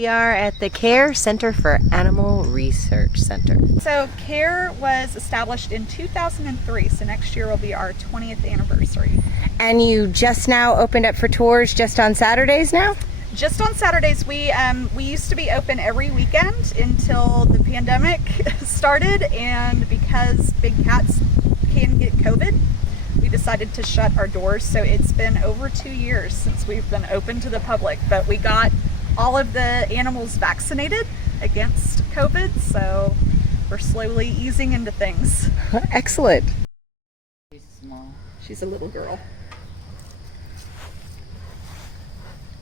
We are at the CARE Center for Animal Research Center. So CARE was established in 2003, so next year will be our 20th anniversary. And you just now opened up for tours just on Saturdays now? Just on Saturdays. We used to be open every weekend until the pandemic started, and because big cats can get COVID, we decided to shut our doors. So it's been over 2 years since we've been open to the public, but we got all of the animals vaccinated against COVID, so we're slowly easing into things. Excellent. She's small. She's a little girl.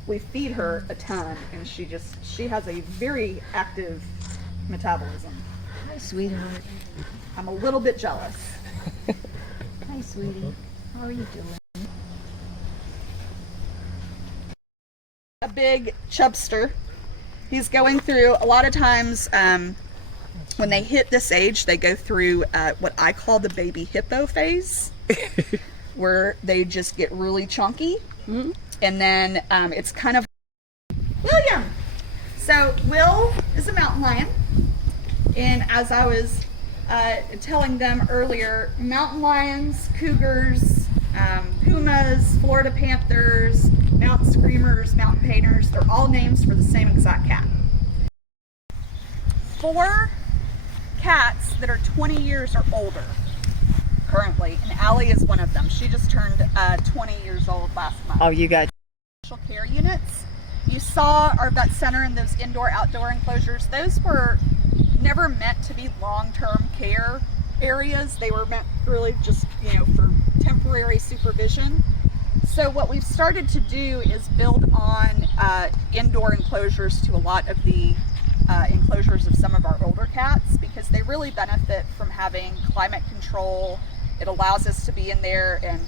We feed her a ton, and she has a very active metabolism. Hi, sweetheart. I'm a little bit jealous. Hi, sweetie. How are you doing? A big chubster. He's going through, a lot of times when they hit this age, they go through what I call the baby hippo phase, where they just get really chunky. Mm-hmm. And then it's kind of William. So Will is a mountain lion, and as I was telling them earlier, mountain lions, cougars, Pumas, Florida panthers, mountain screamers, mountain painters, they're all names for the same exact cat. 4 cats that are 20 years or older currently, and Allie is one of them. She just turned 20 years old last month. Oh, you got Special care units. You saw our vet center and those indoor-outdoor enclosures. Those were never meant to be long-term care areas. They were meant really just, for temporary supervision. So what we've started to do is build on indoor enclosures to a lot of the enclosures of some of our older cats, because they really benefit from having climate control. It allows us to be in there and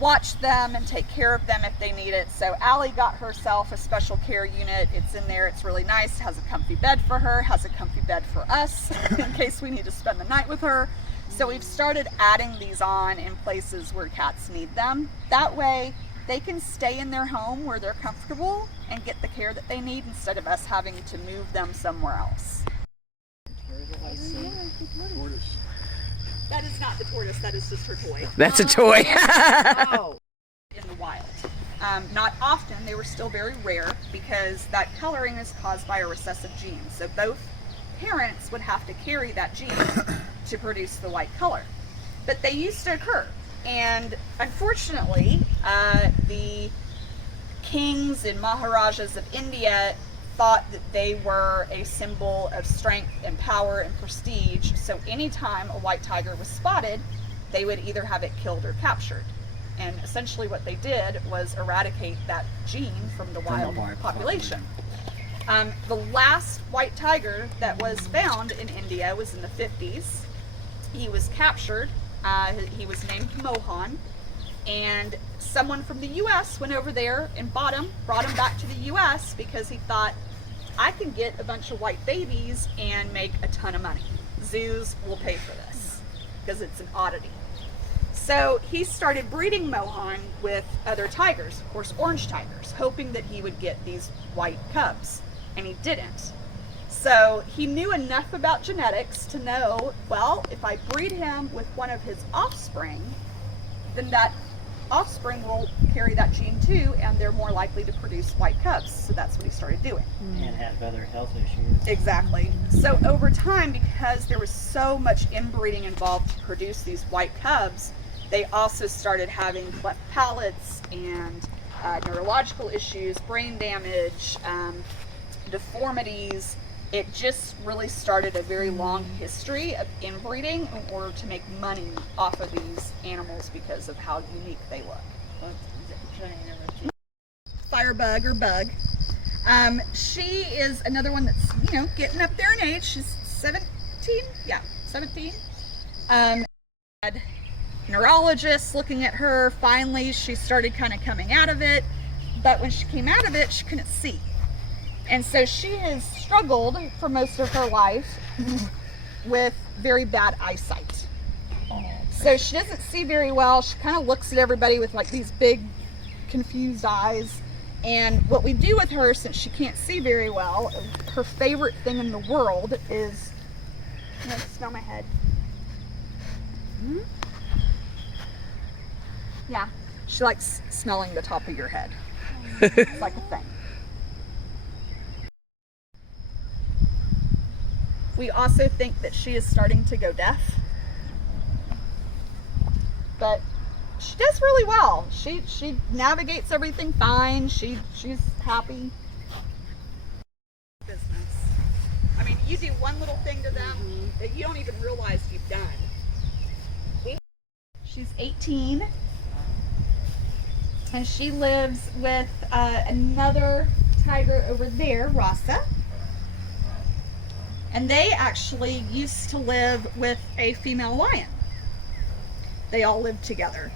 watch them and take care of them if they need it. So Allie got herself a special care unit. It's in there. It's really nice. Has a comfy bed for her, has a comfy bed for us in case we need to spend the night with her. So we've started adding these on in places where cats need them. That way they can stay in their home where they're comfortable and get the care that they need, instead of us having to move them somewhere else. That is not the tortoise, that is just her toy. That's a toy. Oh. In the wild. Not often, they were still very rare, because that coloring is caused by a recessive gene. So both parents would have to carry that gene to produce the white color. But they used to occur. And unfortunately, the kings and maharajas of India thought that they were a symbol of strength and power and prestige. So anytime a white tiger was spotted, they would either have it killed or captured. And essentially what they did was eradicate that gene from the wild population. The last white tiger that was found in India was in the 50s. He was captured. He was named Mohan, and someone from the US went over there and brought him back to the US, because he thought, I can get a bunch of white babies and make a ton of money. Zoos will pay for this because it's an oddity. So he started breeding Mohan with other tigers, of course orange tigers, hoping that he would get these white cubs, and he didn't. So he knew enough about genetics to know, well, if I breed him with one of his offspring, then that offspring will carry that gene too, and they're more likely to produce white cubs. So that's what he started doing. And have other health issues. Exactly. So over time, because there was so much inbreeding involved to produce these white cubs, they also started having cleft palates and neurological issues, brain damage, deformities. It just really started a very long history of inbreeding in order to make money off of these animals because of how unique they look. Firebug or bug. She is another one that's, getting up there in age. She's 17? Yeah, 17. Had neurologists looking at her. Finally, she started kind of coming out of it. But when she came out of it, she couldn't see. And so she has struggled for most of her life with very bad eyesight. So she doesn't see very well. She kind of looks at everybody with like these big confused eyes. And what we do with her, since she can't see very well, her favorite thing in the world is, you know, smell my head. Hmm? Yeah, she likes smelling the top of your head. It's like a thing. We also think that she is starting to go deaf, but she does really well. She navigates everything fine. She's happy. Business. I mean, you do one little thing to them that you don't even realize you've done. She's 18, and she lives with another tiger over there, Rasa. And they actually used to live with a female lion. They all lived together.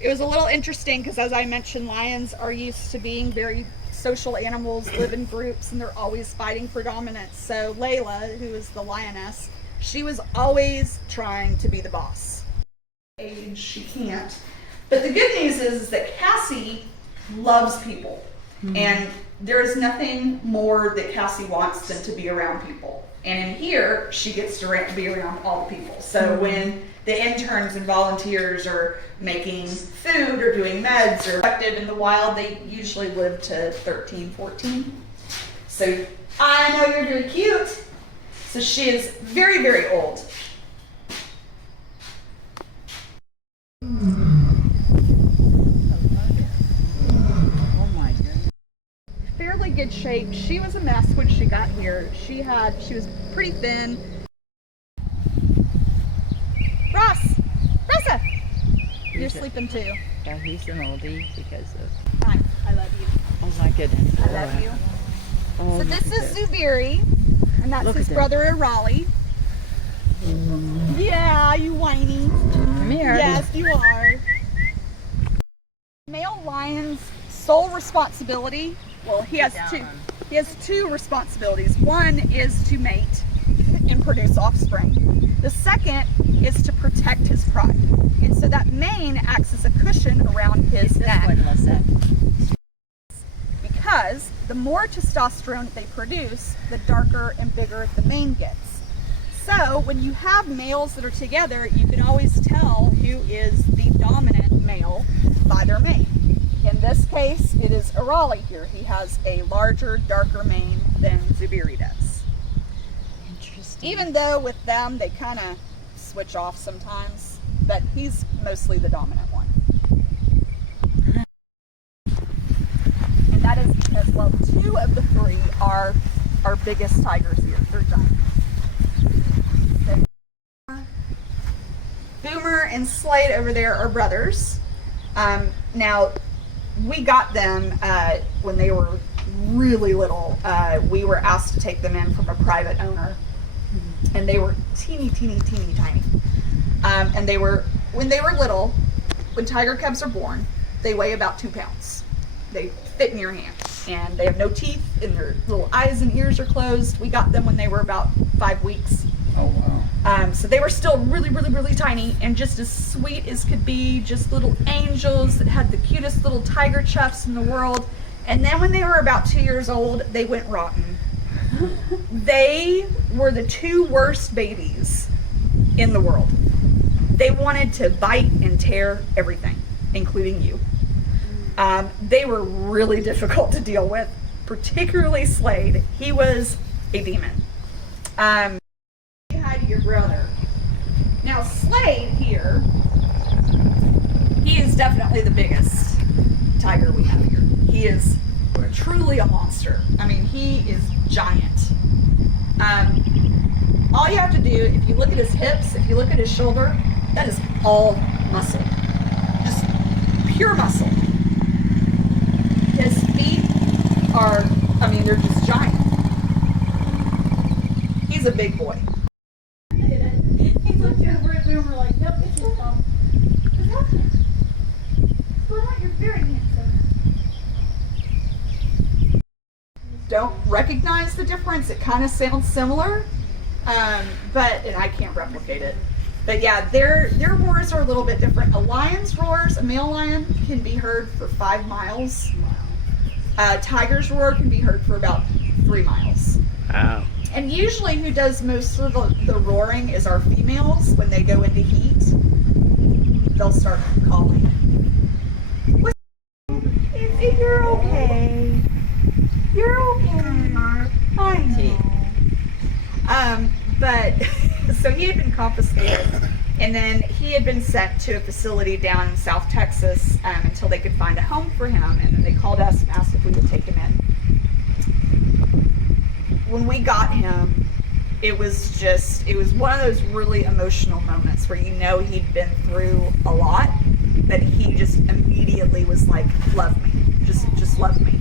It was a little interesting because, as I mentioned, lions are used to being very social animals, live in groups, and they're always fighting for dominance. So Layla, who is the lioness, she was always trying to be the boss. Age, she can't. But the good news is that Cassie loves people. And there is nothing more that Cassie wants than to be around people. And in here, she gets to be around all the people. So when the interns and volunteers are making food or doing meds or active in the wild, they usually live to 13, 14. So I know you're very cute. So she is very, very old. Fairly good shape. She was a mess when she got here. She was pretty thin. Rosa, you're sleeping too. Yeah, he's an oldie because of. Hi, I love you. Oh my goodness. I love you. Oh, So this look at is Zubiri, and that's Look his at brother Raleigh. Yeah, you whiny. Come here. Yes, you are. Male lion's sole responsibility, well, he has two. He has two responsibilities. One is to mate and produce offspring. The second is to protect his pride. And so that mane acts as a cushion around his neck. Because the more testosterone they produce, the darker and bigger the mane gets. So when you have males that are together, you can always tell who is the dominant male by their mane. In this case, it is Arali here. He has a larger, darker mane than Zubiri does. Interesting. Even though with them, they kind of switch off sometimes, but he's mostly the dominant one. And that is because, well, two of the three are our biggest tigers here. They're giant. Boomer and Slade over there are brothers. Now, we got them when they were really little. We were asked to take them in from a private owner, and they were teeny tiny. And when they were little, when tiger cubs are born, they weigh about 2 pounds. They fit in your hand, and they have no teeth, and their little eyes and ears are closed. We got them when they were about 5 weeks. Oh, wow. So they were still really tiny and just as sweet as could be, just little angels that had the cutest little tiger chuffs in the world. And then when they were about 2 years old, they went rotten. They were the two worst babies in the world. They wanted to bite and tear everything, including you. They were really difficult to deal with, particularly Slade. He was a demon. Say hi to your brother. Now Slade here, he is definitely the biggest tiger we have here. He is truly a monster. I mean, he is giant. All you have to do, if you look at his hips, if you look at his shoulder, that is all muscle. Just pure muscle. His feet are, I mean, they're just giant. He's a big boy. He looked over at Boomer like, nope, it's his fault. What's happening? What's going on? You're very handsome. Don't recognize the difference. It kind of sounds similar, but and I can't replicate it. But yeah, their roars are a little bit different. A lion's roars, a male lion, can be heard for 5 miles. Tiger's roar can be heard for about 3 miles. Wow. And usually who does most of the roaring is our females. When they go into heat, they'll start calling. You're okay. You're okay. I know. But so he had been confiscated, and then he had been sent to a facility down in South Texas until they could find a home for him. And then they called us and asked if we would take him in. When we got him, it was one of those really emotional moments where you know he'd been through a lot, but he just immediately was like, love me, just love me.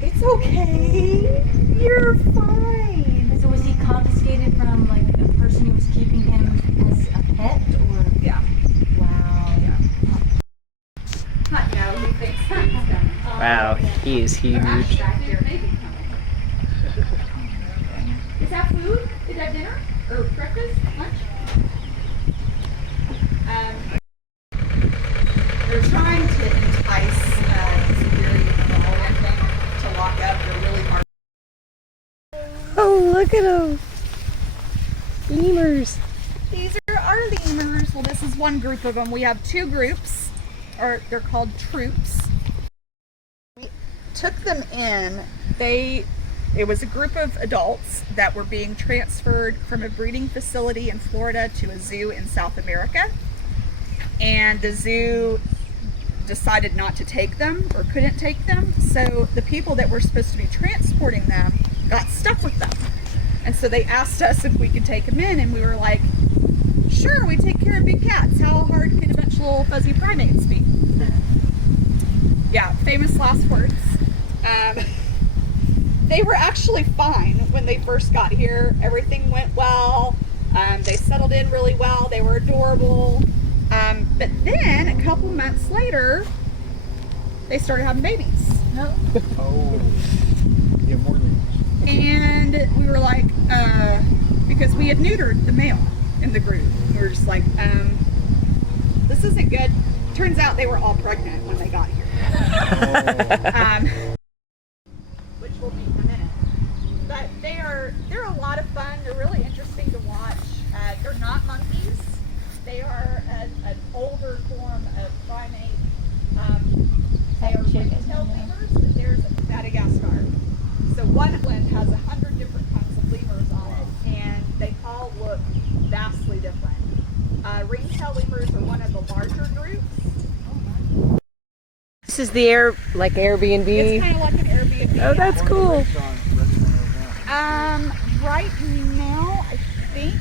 It's okay, you're fine. So was he confiscated from like a person who was keeping him as a pet, or? Yeah. Wow. Yeah. Not now, he thinks he's coming. Wow, he is huge. Back there, maybe coming. Is that food? Is that dinner? Or breakfast? Lunch? They're trying to entice security to lock up. They're really hard. Oh, look at him. Lemurs. These are our lemurs. Well, this is one group of them. We have 2 groups, or they're called troops. We took them in. It was a group of adults that were being transferred from a breeding facility in Florida to a zoo in South America. And the zoo decided not to take them, or couldn't take them. So the people that were supposed to be transporting them got stuck with them. And so they asked us if we could take them in, and we were like, sure, we take care of big cats. How hard can a bunch of little fuzzy primates be? Yeah, famous last words. They were actually fine when they first got here. Everything went well. They settled in really well. They were adorable. But then a couple months later, they started having babies. Oh, yeah, more than. And we were like, because we had neutered the male in the group. We were just like, this isn't good. Turns out they were all pregnant when they got here. Which we'll meet in a minute. But they're a lot of fun. They're really interesting to watch. They're not monkeys. They are an older form of primate. They are ring-tailed lemurs, but there's Madagascar. So one blend has 100 different kinds of lemurs on it, and they all look vastly different. Ring-tailed lemurs are one of the larger groups. This is the AirBNB. It's kind of like an Airbnb. Oh, that's cool. Right now, I think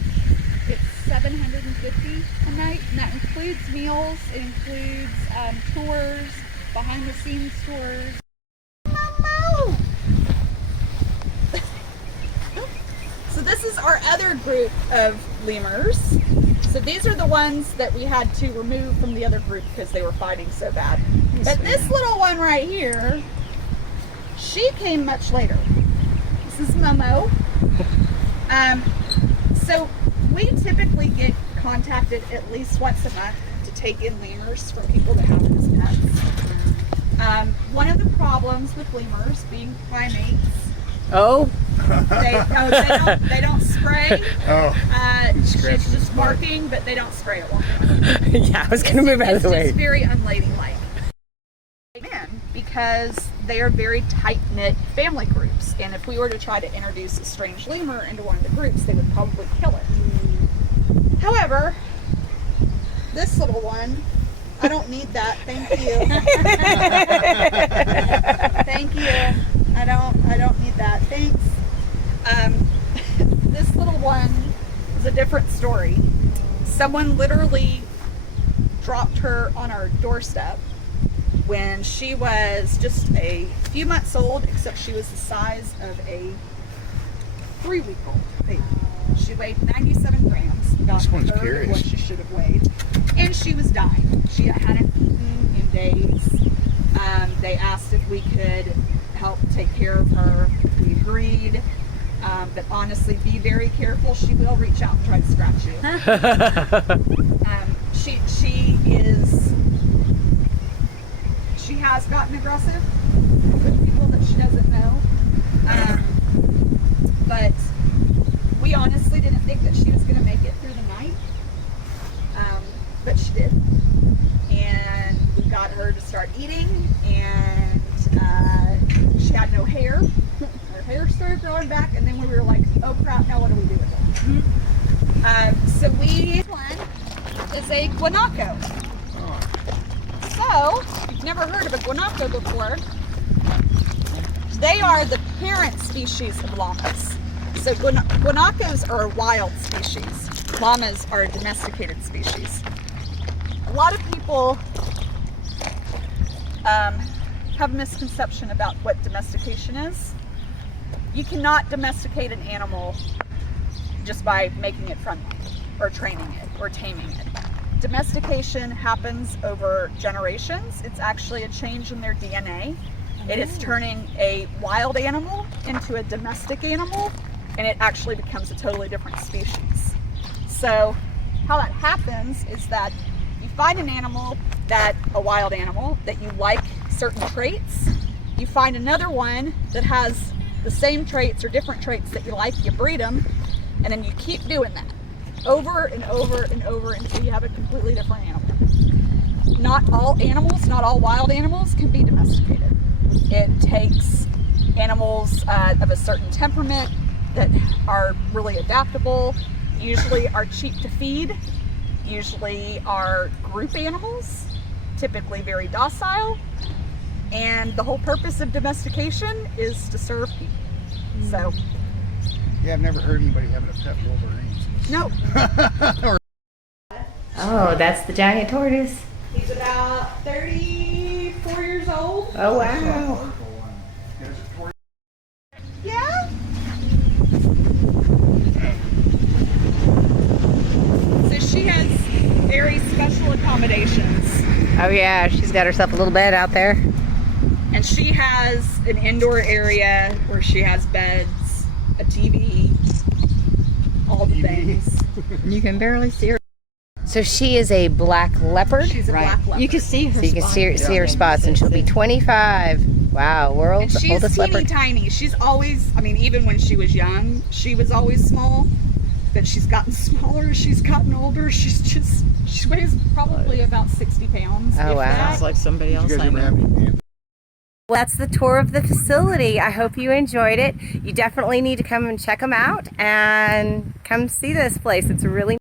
it's $750 a night, and that includes meals. It includes tours, behind-the-scenes tours. Momo! So this is our other group of lemurs. So these are the ones that we had to remove from the other group because they were fighting so bad. But this little one right here, she came much later. This is Momo. So we typically get contacted at least once a month to take in lemurs from people that have them as pets. One of the problems with lemurs being primates, Oh. they don't spray. Oh. It's just marking, but they don't spray it. Yeah, I was going to move out of the way. It's just very unladylike. Because they are very tight-knit family groups, and if we were to try to introduce a strange lemur into one of the groups, they would probably kill it. However, this little one, I don't need that. Thank you. Thank you. I don't need that. Thanks. This little one is a different story. Someone literally dropped her on our doorstep when she was just a few months old, except she was the size of a 3-week-old baby. She weighed 97 grams, about This one's a third curious. of what she should have weighed, and she was dying. She hadn't eaten in days. They asked if we could help take care of her. We agreed, but honestly, be very careful. She will reach out and try to scratch you. She has gotten aggressive with people that she doesn't know. But we honestly didn't think that she was going to make it through the night. But she did. And we got her to start eating, and she had no hair. Her hair started growing back, and then we were like, oh crap, now what do we do with it? So one is a guanaco. So, if you've never heard of a guanaco before, they are the parent species of llamas. So guanacos are a wild species. Llamas are a domesticated species. A lot of people have a misconception about what domestication is. You cannot domesticate an animal just by making it friendly, or training it, or taming it. Domestication happens over generations. It's actually a change in their DNA. It is turning a wild animal into a domestic animal, and it actually becomes a totally different species. So how that happens is that you find an animal, a wild animal, that you like certain traits. You find another one that has the same traits or different traits that you like, you breed them, and then you keep doing that over and over and over until you have a completely different animal. Not all animals, not all wild animals can be domesticated. It takes animals of a certain temperament that are really adaptable, usually are cheap to feed, usually are group animals, typically very docile, and the whole purpose of domestication is to serve people. So, Yeah, I've never heard anybody having a pet Wolverines. no. Oh, that's the giant tortoise. He's about 34 years old. Oh, wow. Yeah. So she has very special accommodations. Oh, yeah, she's got herself a little bed out there. And she has an indoor area where she has beds, a TV, all the things. You can barely see her. So she is a black leopard. She's a black leopard. You can see her. So you can see her spots, and she'll be 25. Wow, And world's she's oldest teeny leopard. tiny. She's always, I mean, even when she was young, she was always small. But she's gotten smaller as she's gotten older. She weighs probably about 60 pounds. Oh, if wow. that. Sounds like somebody Did else you guys I ever know. have any panthers? Well, that's the tour of the facility. I hope you enjoyed it. You definitely need to come and check them out and come see this place. It's really